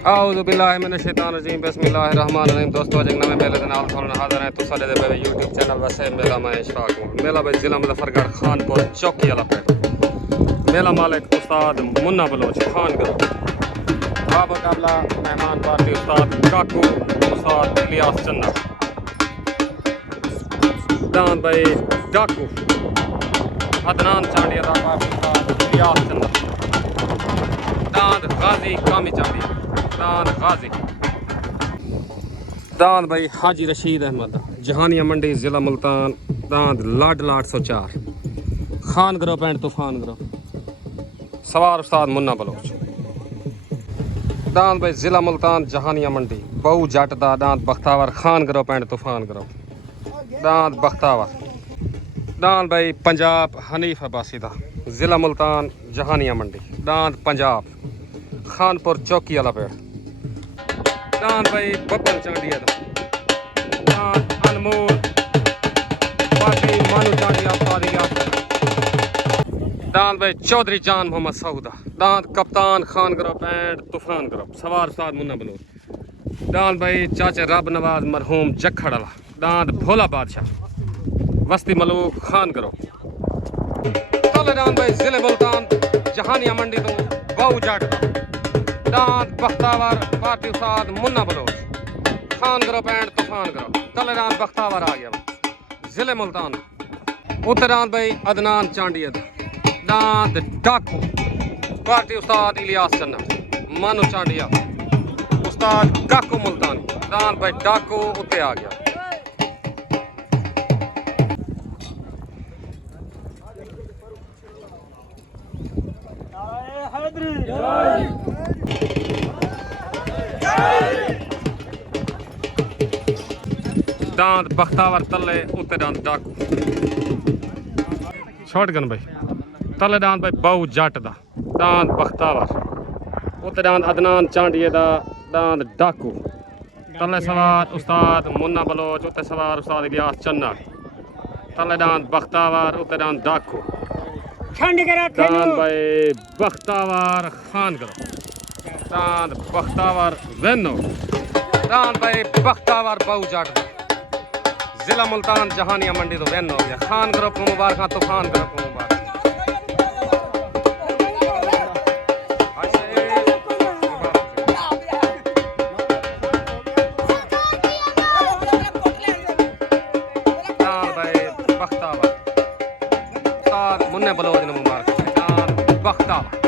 आऊज़ु बिल्लाहि मिनश शैतानिर रजीम बिस्मिल्लाहिर रहमानिर रहीम। दोस्तों अज एक नवे मेले के नाल थोड़े हाजिर हैं। तुसां दे मेरे यूट्यूब चैनल वैसे मेला मैं इशफाक हूँ। मेला भाई जिला मुजफ्फरगढ़ खानपुर चौकी वाला पेड़। मेला मालिक उस्ताद मुन्ना बलोच खानगढ़। बाबकाबला मेहमान पार्टी उस्ताद काकू उस्ताद इलियास चन्ना। दान भाई डाकू अदनान चांडिया दा पार्टी उस्ताद इलियास चन्ना। दांद गाजी कामी चांडिया दांद गाजी। दांद भाई हाजी रशीद अहमद जहानिया मंडी जिला मुल्तान। दांद लाडला 804 खान ग्रो पेंट तूफान ग्रो सवार उस्ताद मुन्ना बलोच। दांद भाई जिला मुल्तान जहानिया मंडी बहु जट दा दांद बख्तावर खान ग्रो पेंट तूफान ग्रो दांद बख्तावर। दांद भाई पंजाब हनीफ अब्बासी दा जिला मुल्तान जहानिया मंडी दांद पंजाब खानपुर चौकी वाला पेड़। दांद भाई बब्बन चांडिया दा दांद अनमोल पार्टी मानू चांडिया पादिया। दांद भाई चौधरी जान मोहम्मद सऊदा दांद कप्तान Khan group and Toofan group सवार उस्ताद मुन्ना बलोच। दांद भाई चाचा रब नवाज मरहूम जखड़ला दांद भोला बादशाह वस्ती मलूक खान ग्रुप। तले दांद भाई जिले मुल्तान जहानिया मंडी तो बहु जट दांद Bakhtawar party Ustad Munna Baloch Khan group and Toofan group. तले दांद बख्तावर आ गया जिले मुल्तान। उत्तर दांद भाई अदनान चांडिया दांद डाकू पार्टी उस्ताद इलियास चन्ना मानू चांडिया उस्ताद काकू मुल्तानी। दांद भाई डाकू उत्ते आ गया। दांद बख्तावर तले उत्ते दांद डाकू शॉटगन भाई तले दांद भाई बहु जट दा दांद बख्तावर उत्ते दांद अदनान चांडिया दा दांद डाकू। तले सवार उस्ताद मुन्ना बलोच उत्ते सवार उस्ताद इलियास चन्ना। तले दांद बख्तावर उत्ते दांद डाकू। दांद भाई बख्तावर खान करो दांद बख्तावर वेनो। दांद भाई बख्तावर बहु जट जिला मुल्तान जहानिया मंडी तो वेन हो गया। खान ग्रुप को मुबारक तूफान ग्रुप को मुबारक। दांद भाई बख्तावर उस्ताद मुन्ना बलोच ने मुबारक दांद बख्तावर।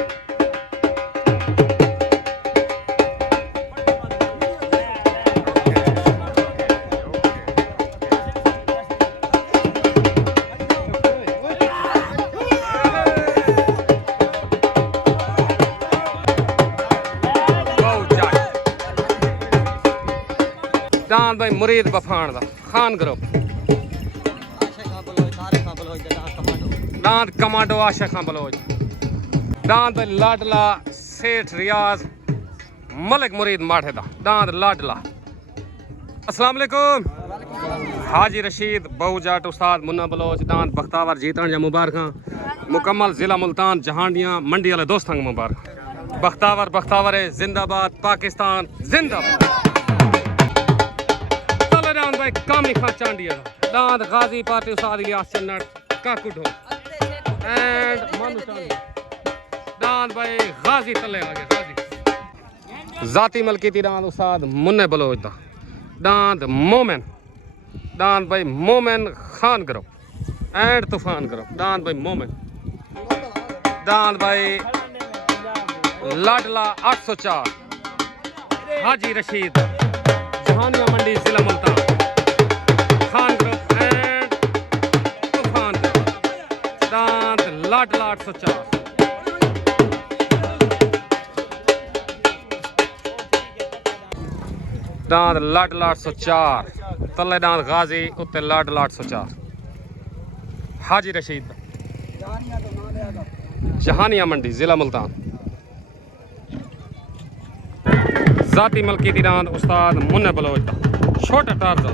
दांद भाई मुरीद बफान दा खान ग्रुप। दांद कमांडो आशा खान बलोच। दांद भाई लाडला सेठ रियाज मलिक मुरीद माठे दा दांद लाडला। अस्सलाम वालेकुम हाजी रशीद बहु जट उस्ताद मुन्ना बलोच दांद बख्तावर जीतन जा मुबारक मुकम्मल जिला मुल्तान जहानिया मंडी वाले दोस्तों को मुबारक। बख्तावर बख्तावर है जिंदाबाद पाकिस्तान जिंदाबाद। दांद भाई कामी खान चांडिया दांद गाजी पार्टी उस्ताद इलियास चन्ना काकू ढो एंड मानू चांडिया। दांद भाई गाजी तले आ गए गाजी जाती मलकीती दांद उस्ताद मुन्ने बलोच दा दांद मोमेन। दांद भाई Momen Khan group and Toofan group. दांद भाई मोमेन। दांद भाई लाडला 804 हाजी रशीद जहानिया मंडी जिला Multan Khan group and Toofan group. दांद लाडला 804 दांद लाडला 804 तले दांद गाजी उत्ते लाडला 804 हाजी रशीद जहानिया मंडी जिला मुल्तान। जाती मलकीती दांद उस्ताद मुन्ना बलोच दा छोटा टारजा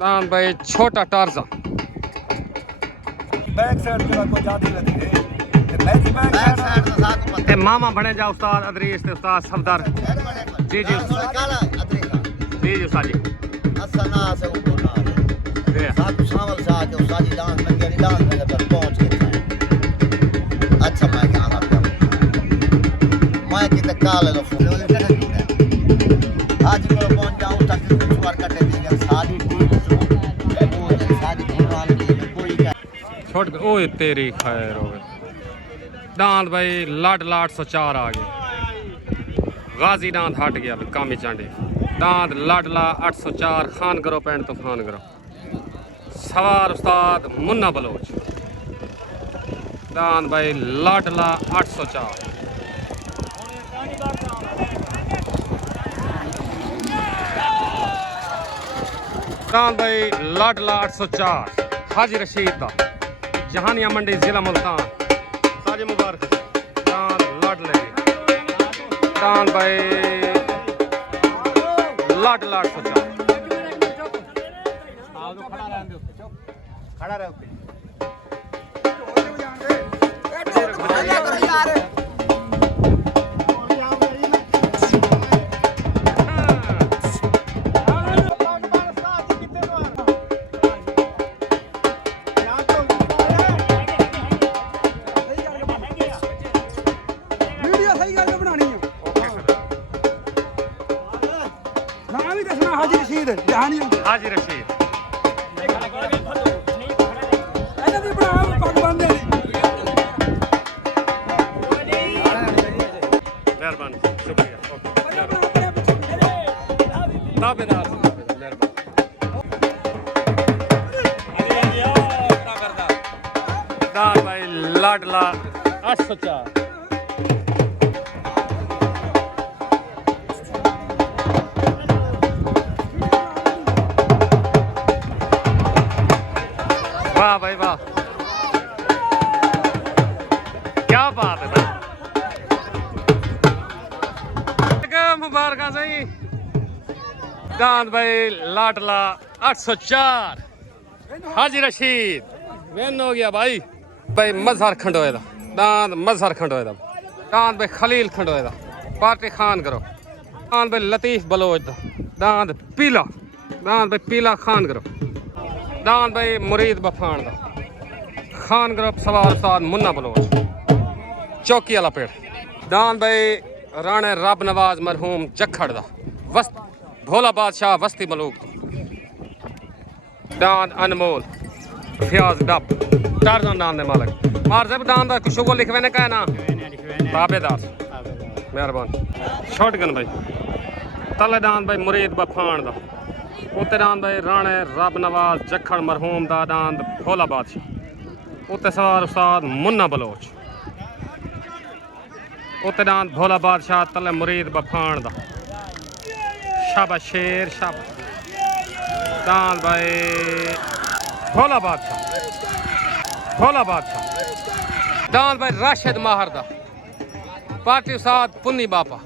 दांद भाई छोटा टारजा बैक साइड जो कोई जाती रहती है बैक साइड तो साथ मत ते मामा बने जा उस्ताद अदरीस ते उस्ताद सफदर जी जी काला अदरीका जी जी उस्ताद जी असना से ऊपर ना जी साथ शामिल साथ जो साजी डांस लंगेरी डांस में तक पहुंच गए अच्छा मैं क्या ना मैं कितने काले लो आज को पहुंच जाऊं तक कुछ बार कटे देंगे सारी टीम सारी घरवाले की कोई क्या छोट ओए तेरी खैर हो गई दांत भाई लाट 104 आ गए गाजी दांत हट गया भाई कामी चांडे दांत लाडला 804 खान करो पैंट तूफान करो सवार उस्ताद मुन्ना बलोच दांत भाई लाडला 804 दांत भाई लाडला 804 हाजी रशीद दा जहानिया मंडी जिला मुल्तान साजी मुबारक दांत लाडले दांत भाई लाडला 804 खड़ा रहो हाजी रशीद मेहरबानी शुक्रिया ताबेदार दाल भाई लाडला 804 वाह भाई वाह क्या बात है भाई मुबारक सही दांत भाई लाडला 804 हाजी रशीद मैन हो गया भाई भाई मजहर खंडोए दा दांत मजहर खंडोए दा दांत भाई खलील खंडोए दा पार्टी खान करो दांत भाई लतीफ बलोच दा दांत पीला दांत भाई पीला खान करो दांत भाई मुरीद बफान दा खान ग्रुप सवार उस्ताद मुन्ना बलोच चौकी वाला पेड़ दांत भाई राणे रब नवाज मरहूम जखड़ दा वस्त भोला बादशाह वस्ती मलूक दांत अनमोल फ्याज डब टारजन दान दे मालिक मार जब दान दा कुछ को लिखवे ने का ना ताबेदार मेहरबान शॉटगन भाई तले दान भाई मुरीद बफान दा उत्ते दान भाई राणे रब नवाज जखड़ मरहूम दा दान भोला बादशाह उत्ते सवार उस्ताद मुन्ना बलोच उत्ते दान भोला बादशाह तले मुरीद बफान दा शाबा शेर शाबा दान भाई भोला बादशाह दान भाई राशिद माहर दा पार्टी उस्ताद पुन्नी बापा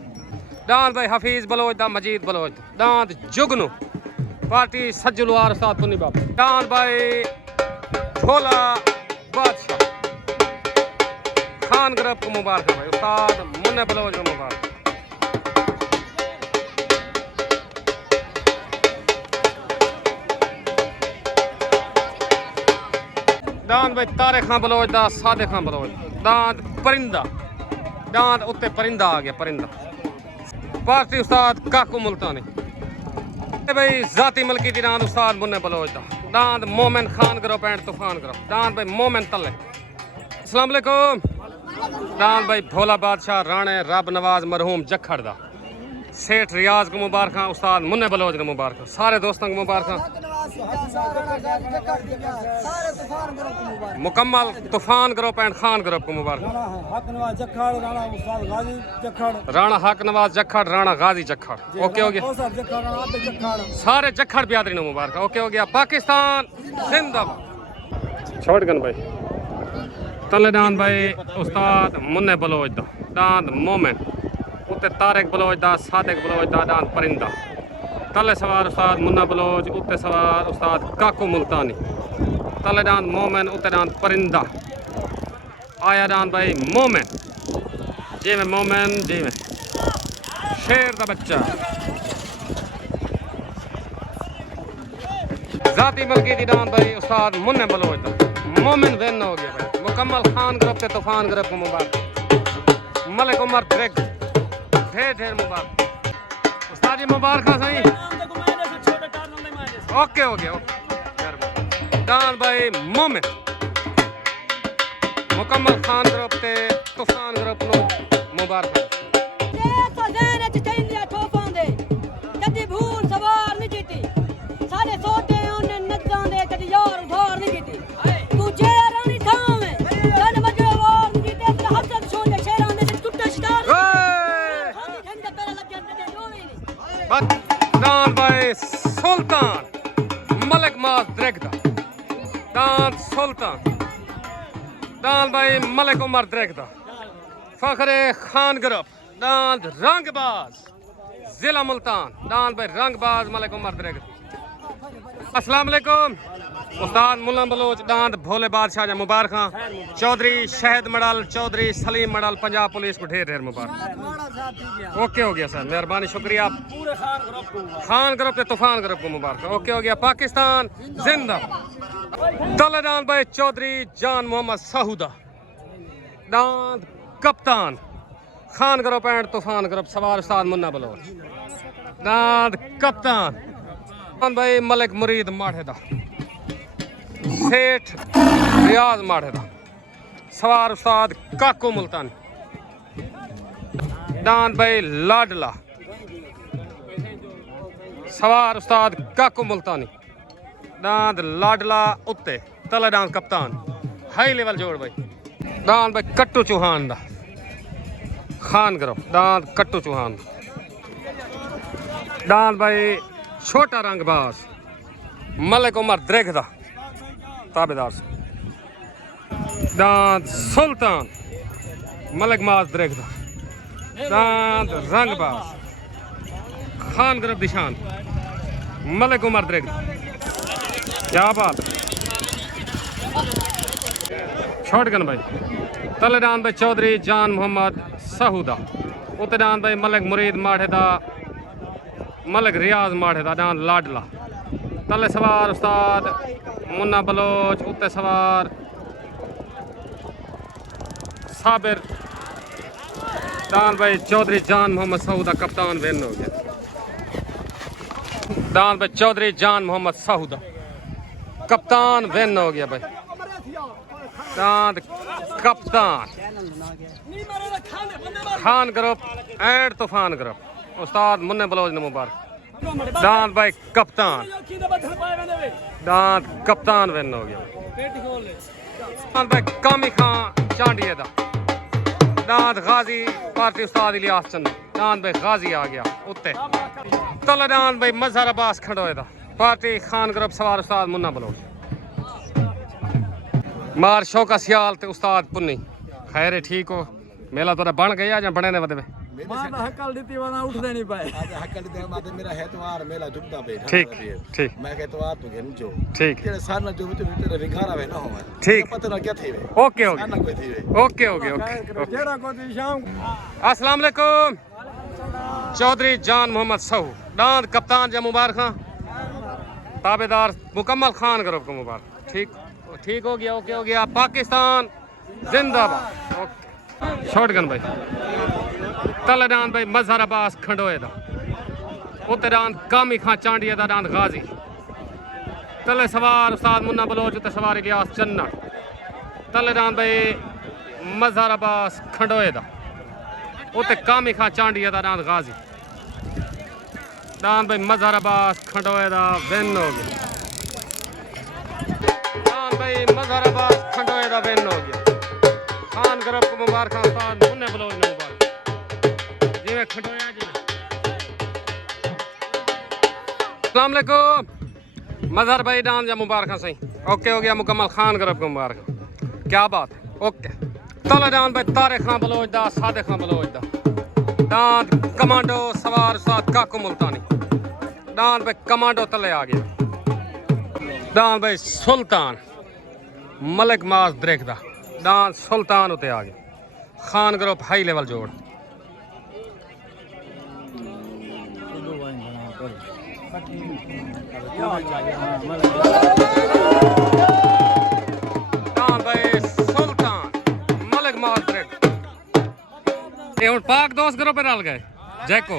दान भाई हफीज बलोच दा मजीद बलोच दांत जुगनू पार्टी सज्जुलवार उस्ताद पुन्नी बापा दान भाई भोला बादशाह खान ग्रुप को मुबारक भाई उस्ताद मुन्ना बलोच को मुबारक दांत भाई तारे खां बलोच दा सादे खां बलोच दांत परिंदा दांत उत्ते परिंदा आ गया परिंदा पार्टी उस्ताद काकू मुल्तानी भाई जाती मलकी दी दांत उस्ताद मुन्ना बलोच दा दांत मोमिन खान करो पैंट तूफान करो दांत भाई मोमिन तले अस्सलाम वालेकुम दांत भाई भोला बादशाह राणे रब नवाज मरहूम जखड़ दा सेठ रियाज को मुबारक उस्ताद मुन्ने बलोच को मुबारक सारे दोस्तों को मुबारक मुकम्मल तूफान ग्रुप एंड खान ग्रुप को मुबारक राणा हक नवाज जखड़ राणा गाजी जखड़ ओके हो गया सारे जखड़ बिरादरी को मुबारक ओके हो गया पाकिस्तान जिंदाबाद छोड़गन भाई तले दान भाई उस्ताद मुन्ने बलोच दा दांत मोमिन उत्ते तारिक बलोच दा सादिक बलोच दा दांत परिंदा तले सवार उस्ताद मुन्ना बलोच उत्ते सवार उस्ताद काकू मुल्तानी तले दांत मोमिन उत्ते दांत परिंदा आया डांद भाई मोमिन जी में मोमिन जी में शेर का बच्चा जाती मलकी दी डांद भाई उस्ताद मुन्ने बलोच दा मोमिन विन हो गया भाई मुकम्मल खान ग्रुप ते तूफान ग्रुप को मुबारक मलिक उमर ड्रैग ढेर ढेर मुबारक उस्ताद जी मुबारक सही ओके हो गया डांद भाई मोमिन मुकम्मल खान ग्रुप ते तूफान ग्रुप नो मुबारक डांद भाई सुल्तान मलिक मास ड्रैगदा डांद सुल्तान डांद भाई मलिक उमर ड्रैगदा फखरे खान ग्रुप डांद रंगबाज जिला मुल्तान डांद भाई रंगबाज मलिक उमर ड्रैगदा अस्सलाम वालेकुम उस्ताद मुल्ला बलोच डांद भोले बादशाह जा मुबारक चौधरी शहद मडल चौधरी सलीम मडल पंजाब पुलिस को ढेर ढेर मुबारक ओके हो गया सर मेहरबानी शुक्रिया खान ग्रुप ते तूफान ग्रुप को मुबारक ओके हो गया पाकिस्तान जिंदा तले डांद भाई चौधरी जान मोहम्मद साहूदा डांद कप्तान Khan group and Toofan group सवार उस्ताद मुन्ना बलोच डांद कप्तान भाई मलिक मुरीद माठेदा सेठ रियाज माठेदा सवार उस्ताद काको मुल्तानी डांद भाई लाडला सवार उस्ताद काको मुल्तानी डांद लाडला उत्ते तला डांद कप्तान हाई लेवल जोड़ भाई डांद भाई कट्टू चौहान दा खान ग्रुप डांद कट्टू चौहान डांद भाई छोटा रंगबाज मलिक उमर ड्रैग दा ताबेदार डांद सुल्तान मलिक मास ड्रैग दा डांद रंगबाज खान ग्रुप निशान मलिक उमर ड्रैग क्या बात शॉटगन भाई तले डांद भाई चौधरी जान मोहम्मद साहूदा उते डांद भाई मलिक मुरीद माठेदा मलिक रियाज माठेदा डांद लाडला तले सवार उस्ताद मुन्ना बलोच उत्ते सवार साबिर डांद भाई चौधरी जान मोहम्मद साहूदा कप्तान विन हो गया डांद भाई चौधरी जान मोहम्मद साहूदा कप्तान विन हो गया भाई डांद कप्तान Khan group and Toofan group उस्ताद मुन्ने बलोच ने मुबारक डांद भाई कप्तान डांद कप्तान विन हो गया डांद भाई कामी खान चांडिये दा डांद गाजी पार्टी उस्ताद इलियास चंद डांद भाई गाजी आ गया उत्ते तला डांद भाई मजहर अब्बास खंडोए दा पार्टी खान ग्रुप सवार उस्ताद मुन्ना बलोच मार शौका सियाल ते उस्ताद पुन्नी खैर ठीक हो मेला तोरा बन गया या बने ने वदे माता हकल दीती वना उठ देनी पाए आज हकल दे माते मेरा हेतवार मेला जुटता पे ठीक ठीक मैं कहतो आ तू घेन जो ठीक तेरे सारना जो तेरे विघारा वे ना होवे ठीक पता ना क्या थी वे ओके हो ना कोई थी वे ओके हो गया ओके जेड़ा को दी शाम अस्सलाम वालेकुम चौधरी जान मोहम्मद साहू डांद कप्तान जा मुबारक ताबेदार मुकम्मल खान ग्रुप को मुबारक ठीक ठीक हो गया ओके हो गया पाकिस्तान जिंदाबाद ओके शॉटगन भाई तले डांद भाई मजहर अब्बास खंडोए दा उते डांद कामी खां चांडिये दा डांद गाजी तले सवार उस्ताद मुन्ना बलोच उते सवार इलियास चन्ना तले डांद भाई मजहर अब्बास खंडोए दा उते कामी खां चांडिये दा डांद गाजी डांद भाई मजहर अब्बास खंडोए दा विन हो गया डांद भाई मजहर अब्बास खंडोए दा विन हो गया खान ग्रुप को मुबारक उस्ताद मुन्ने बलोच ने मुबारक जिवें खंडोया जी अस्सलाम वालेकुम मजहर भाई डांद जा मुबारक सही ओके हो गया मुकम्मल खान ग्रुप को मुबारक क्या बात है ओके तले डांद भाई तारे खां बलोच दा सादे खां बलोच दा डांद कमांडो सवार उस्ताद काको मुल्तानी डांद भाई कमांडो तले आ गया डांद भाई सुल्तान मलिक मास ड्रैग दा दांत सुल्तान उते आ गया खान ग्रुप हाई लेवल जोड़ दांत भाई सुल्तान मलिक मार्ट्रेक ये हुण पाक दोस्त ग्रुप रल गए जैको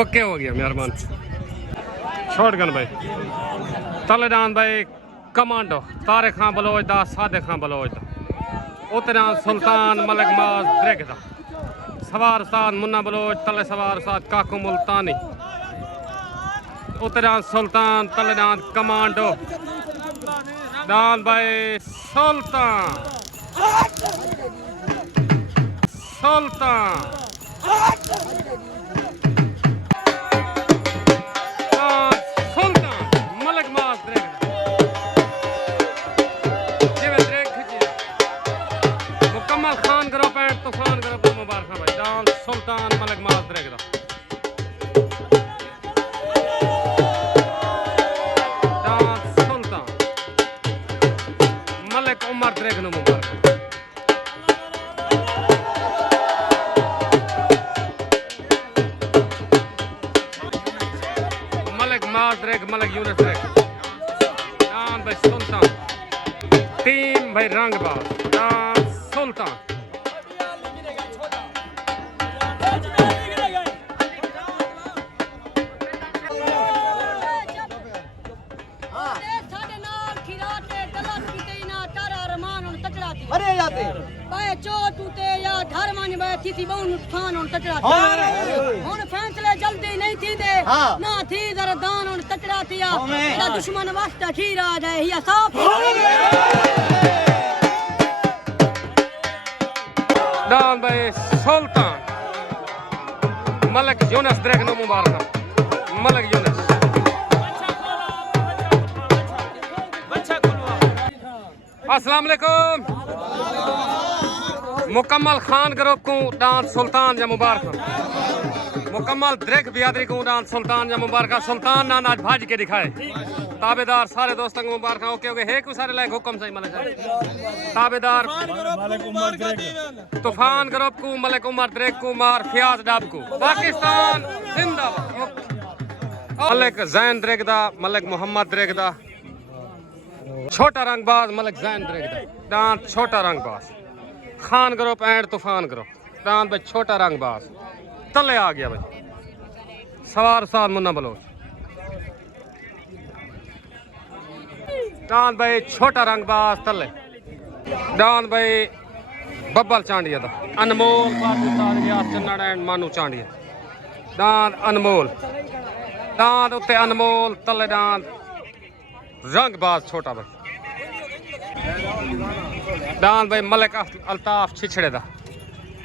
ओके हो गया मेहरबान शॉटगन भाई तलेदान भाई कमांडो तारे खां बलोच दा सादे खां बलोच दा उतना सुल्तान मलिक माज द्रेग दा सवार उस्ताद मुन्ना बलोच तले सवार उस्ताद काकू मुल्तानी उतना सुल्तान तलेदान कमांडो दान भाई सुल्तान सुल्तान सुल्तान मलिक माज द्रेग मुकम्मल Khan group and Toofan group को मुबारक भाई दान सुल्तान मलिक माज द्रेग दान सुल्तान मलिक उमर द्रेग नो मुबारक द्रेग मलिक यूनिस द्रेग दान भाई सुल्तान टीम भाई रंगबाज दान सुल्तान अरे जाते बाय चोट उते या धर्मन बाय थी बहु नुकसान उन तकड़ा हुन फैसले जल्दी नहीं थी दे ना थी जरा दान उन तकड़ा थिया एदा दुश्मन वास्ता खी राज है या साफ दान भाई सुल्तान मलिक यूनिस द्रेग नो मुबारक मलिक यूनिस अस्सलाम वालेकुम मुकम्मल खान ग्रुप को डांस सुल्तान या मुबारक मुकम्मल द्रेग बियादरी को डांस सुल्तान या मुबारक सुल्तान ना आज भाज के दिखाए ताबेदार सारे दोस्तों को मुबारक ओके ओके है को सारे लाइक हुक्म सही मलिक ताबेदार तूफान ग्रुप को मलिक उमर द्रेग को मार फियाज डाब को पाकिस्तान जिंदाबाद मलिक जैन द्रेग दा मलिक मोहम्मद द्रेग दा छोटा रंगबाज मलिक जैन द्रेग दा दांत छोटा रंगबाज Khan group and Toofan group दांत भाई छोटा रंगबाज तले आ गया भाई सवार उस्ताद मुन्ना बलोच दांत भाई छोटा रंगबाज तले दांत भाई बब्बल चांडिया दा अनमोल पाकिस्तान रियाज चन्नड़ एंड मानू चांडिया दांत अनमोल दांत उत्ते अनमोल तले दांत रंगबाज छोटा भाई दान भाई मलिक अल्ताफ छिछड़े दा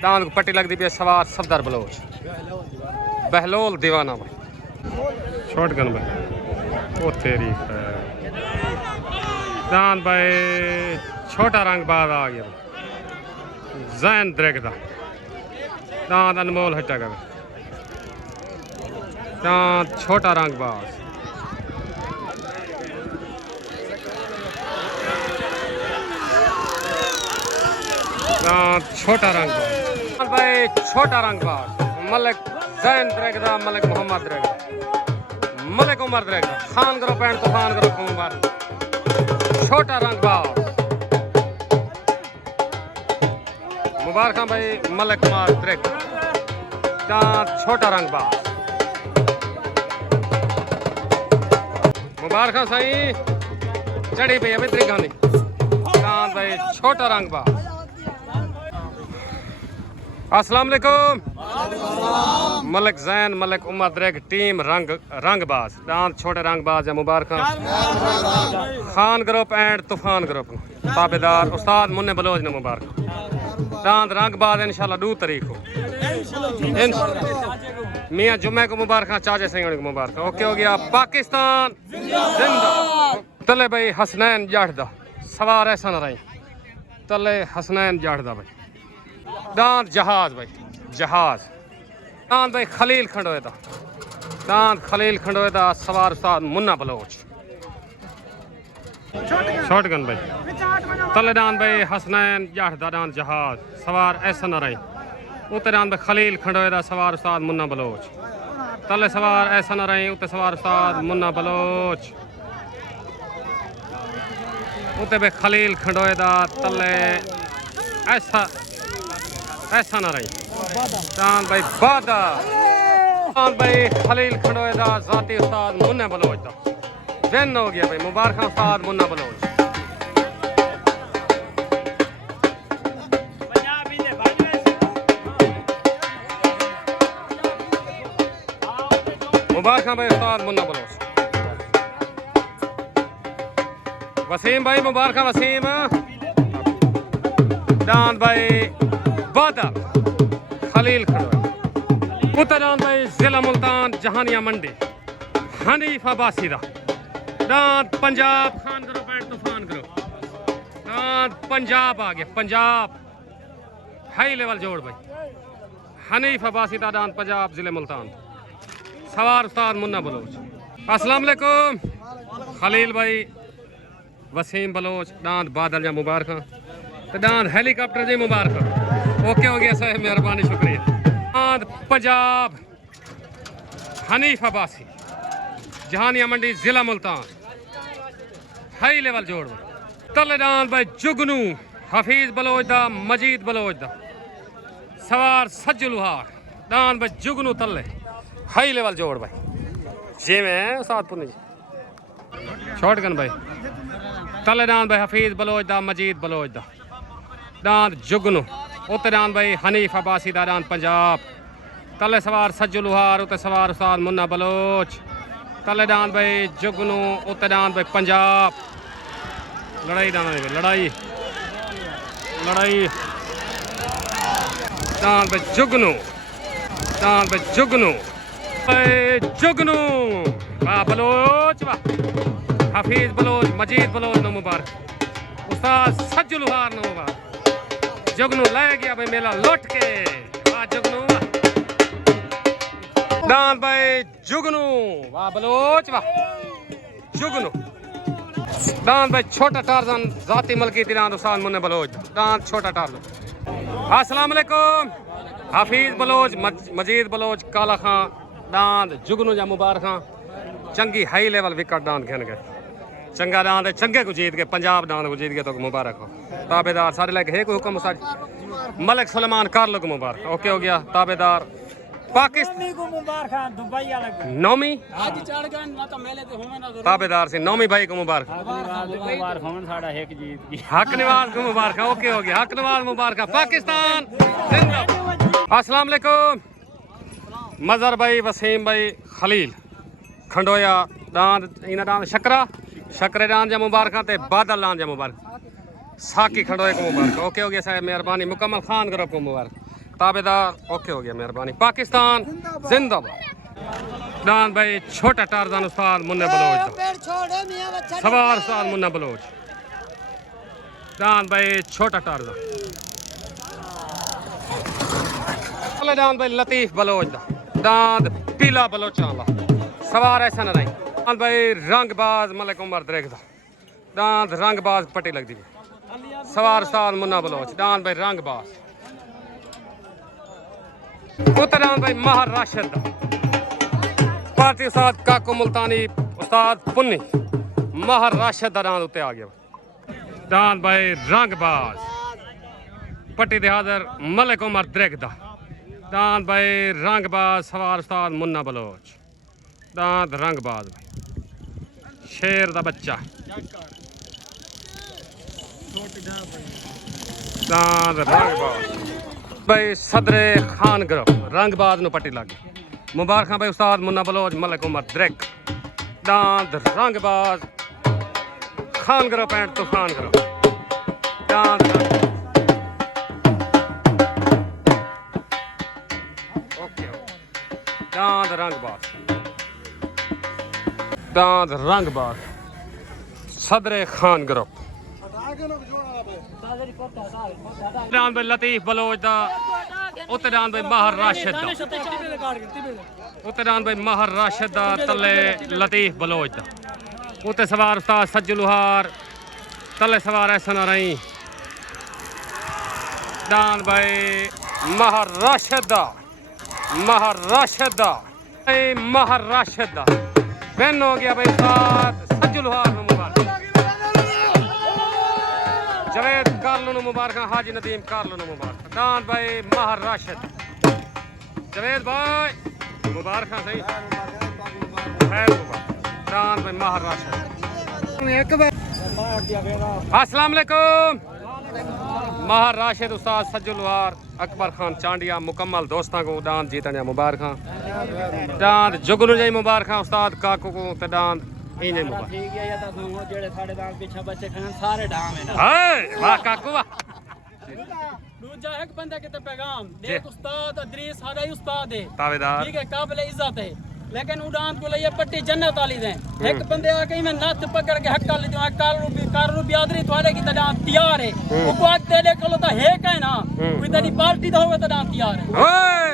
दान को पट्टी लगती पे सवार सफदर बलोच बहलोल दीवाना भाई शॉटगन भाई ओ तेरी दान भाई छोटा रंगबाज आ गया जैन द्रेग दा दान अनमोल हटा गया दान छोटा रंगबाज छोटा रंगबाज भाई छोटा रंगबाज मलिक जैन द्रेग दा Malik Mohammad द्रेग Malik Umar द्रेग Khan group and Toofan group मुबारक छोटा रंगबाज मुबारक भाई मलिक मार द्रेग छोटा रंगबाज मुबारक साईं चढ़ी पई अभी तरीका नहीं भाई छोटा रंगबाज अस्सलाम वालेकुम मलिक जैन मलिक उमर द्रेग टीम रंगबाज दांत छोटे रंगबाज या मुबारक Khan group and Toofan group ताबेदार उस्ताद मुन्ने बलोच ने मुबारक दांत रंगबाज इंशाल्लाह 2 तारीख को मियाँ जुम्मे को मुबारक चाचा सिंह को मुबारक ओके हो गया पाकिस्तान जिंदा तले भाई हसनैन जाठदा सवार ऐसा न रही तले हसनैन जाठदा भाई दांत जहाज भाई जहाज दांत भाई खलील खंडोए दा दांत खलील खंडोए दा सवार उस्ताद मुन्ना बलोच शॉटगन भाई तले डांद भाई हसनैन जाट दा डांद जहाज सवार एहसन रही उते डांद खलील खंडोए दा सवार उस्ताद मुन्ना बलोच तले सवार एहसन रही उते सवार उस्ताद मुन्ना बलोच उते बे खलील खंडोए दा तले ऐसा ना रही डांद भाई बादा डांद भाई खलील खंडोए दा जाती उस्ताद मुन्ना बलोच दा दिन हो गया भाई मुबारक उस्ताद मुन्ना बलोच मुबारक भाई उस्ताद मुन्ना बलोच वसीम भाई मुबारक वसीम डांद भाई बादल खलील खड़ोए उत्तरान भाई जिला मुल्तान जहानिया मंडी हनीफ अब्बासी दा डांद पंजाब खान करो पैंट तूफान करो डांद पंजाब आ गया पंजाब हाई लेवल जोड़ भाई हनीफ अब्बासी दा डांद पंजाब जिले मुल्तान सवार उस्ताद मुन्ना बलोच अस्सलाम वालेकुम खलील भाई वसीम बलोच डांद बादल या मुबारक तो डांद हेलीकॉप्टर जी मुबारक ओके हो गया सर मेहरबानी शुक्रिया डांद पंजाब हनीफ अब्बासी जहानिया मंडी जिला मुल्तान हाई लेवल जोड़ तले डांद भाई जुगनू हफीज बलोच दा मजीद बलोच दा सवार सज्जू लुहार डांद भाई जुगनू तले हाई लेवल जोड़ भाई जी में सातपुर जी शॉटगन भाई तले डांद भाई हफीज बलोच दा मजीद बलोच दा डांद जुगनू उते डांद भाई हनीफ अब्बासी दा डांद पंजाब तले सवार सज्जू लुहार उते सवार उस्ताद मुन्ना बलोच तले डांद भाई जुगनू उते डांद भाई पंजाब लड़ाई डांद लड़ाई लड़ाई डांद भाई जुगनू डांद भाई जुगनू जुगनू वाह बलोच वाह हफीज बलोच मजीद बलोच नो मुबारक उस्ताद सज्जू लुहार नो मुबारक जुगनू ले गया भाई मेला लौट के वाह जुगनू डांद भाई जुगनू वाह बलोच वाह जुगनू डांद भाई छोटा टारजन जाती मलकी डांद उस्ताद मुन्ना बलोच डांद छोटा टारजन अस्सलाम वालेकुम हफीज बलोच मजीद बलोच काला खां डांद जुगनू जा मुबारक चंगी हाई लेवल विकेट डांद खेन गए चंगा डांद चंगे को जीत गए पंजाब डांद को जीत गए तो मुबारक हो ताबेदार सारे लेके एक हुक्म सारे मलिक सुलेमान कारलो को मुबारक ओके हो गया ताबेदार पाकिस्तान को मुबारक दुबई वाला नौमी आज चढ़ गए ना तो मेले ते होवे ना ताबेदार से नौमी भाई को मुबारक मुबारक होवन साडा एक जीत की हक नवाज को मुबारक ओके हो गया हक नवाज मुबारक पाकिस्तान जिंदाबाद अस्सलाम वालेकुम मजहर भाई वसीम भाई खलील खंडोया डांद इना डांद शकरा शकरे डांद जा मुबारक ते बादल डांद जा मुबारक साकी खंडोए को मुबारक ओके हो गया साहब मेहरबानी मुकम्मल खान ग्रुप को मुबारक ताबेदार ओके हो गया मेहरबानी पाकिस्तान जिंदाबाद डांद भाई छोटा टारजन उस्ताद मुन्ना बलोच सवार उस्ताद मुन्ना बलोच डांद भाई छोटा टारजन डांद भाई लतीफ बलोच दा डांद पीला बलोचा सवार ऐसा नहीं डांद भाई रंगबाज मलिक उमर दरेक दा डांद रंगबाज पट्टी लगती है सवार उस्ताद मुन्ना बलोच डांद भाई रंगबाज उतर डांद भाई महर राशिद दा पार्टी उस्ताद काको मुल्तानी उस्ताद पुन्नी महर राशिद दा डांद उत्ते आ गया डांद भाई रंगबाज पट्टी दे हाजर मलिक उमर दरेक दा डांद भाई रंगबाज सवार उस्ताद मुन्ना बलोच डांद रंगबाज भाई शेर दा बच्चा डांद रंगबाज भाई सदरे खान ग्रुप रंगबाज नु पट्टी लगी मुबारक भाई उस्ताद मुन्ना बलोच मलिक उमर दरेक डांद रंगबाज Khan group and Toofan group डांद डांद रंगबाज सदरे खान ग्रुप डांद भाई लतीफ बलोच दा उते डांद भाई महर राशिद दा उते डांद भाई महर राशिद दा तले लतीफ बलोच दा उत्ते सवार उस्ताद सज्जू लुहार तले सवार ऐसा ना रही दान भाई महाराशिदा बेन हो गया भाई उस्ताद सज्जू लुहार मुबारक जवेद कारलो मुबारक हाजी नदीम कारलो मुबारक दान भाई महाराशिद जवेद भाई मुबारक सही खैर मुबारक दान भाई महाराशिद अस्सलाम वालेकुम महाराशिद उस्ताद सज्जू लुहार अकबर खान चांडिया मुकम्मल दोस्तों को दान जीतने मुबारक दान जुगनू जी मुबारक उस्ताद काकू को ते दान इन्हें मुबारक ठीक है या तो जेड़े साडे दाल पीछे बच्चे खन सारे डाम है ना हाय वाह काकू वाह दूजा एक बंदा के पैगाम देख उस्ताद अदरीस सादा ही उस्ताद है तावेदार ठीक है काबिल इज्जत है लेकिन उड़ान को लिए पट्टी जन्नत वाली दे एक बंदे आके मैं नथ पकड़ के हक ले जो कार रू बियादरी थोड़े की तड़ा तैयार है वो को आज तेरे को तो है कह ना कोई तेरी पार्टी तो होवे तड़ा तैयार है ओए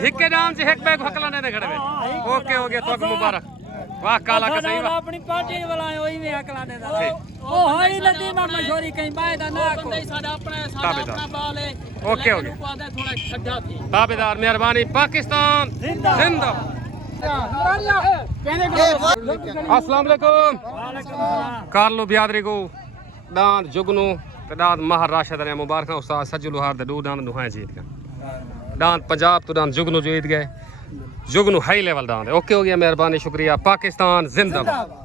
हिक्के नाम से हिक बैग हकलाने ने खड़े ओके हो गया तो मुबारक वाह काला का सही वाह अपनी पार्टी वाला वही में हकलाने दा ओ हाई नदीमा मशहूरी कहीं बायदा ना को साडा अपना बाल है ओके हो गया थोड़ा खड्डा थी ताबेदार मेहरबानी पाकिस्तान जिंदा अस्सलाम वालेकुम कारलो बियादरी को दांत जुगनू ते दांत महाराशिद ने मुबारक उस्ताद सज्जू लुहार दे दो दांत दुहाए जीत गए दांत पंजाब तो दांत जुगनू जीत गए जुगनू हाई लेवल दांत ओके हो गया मेहरबानी शुक्रिया पाकिस्तान जिंदाबाद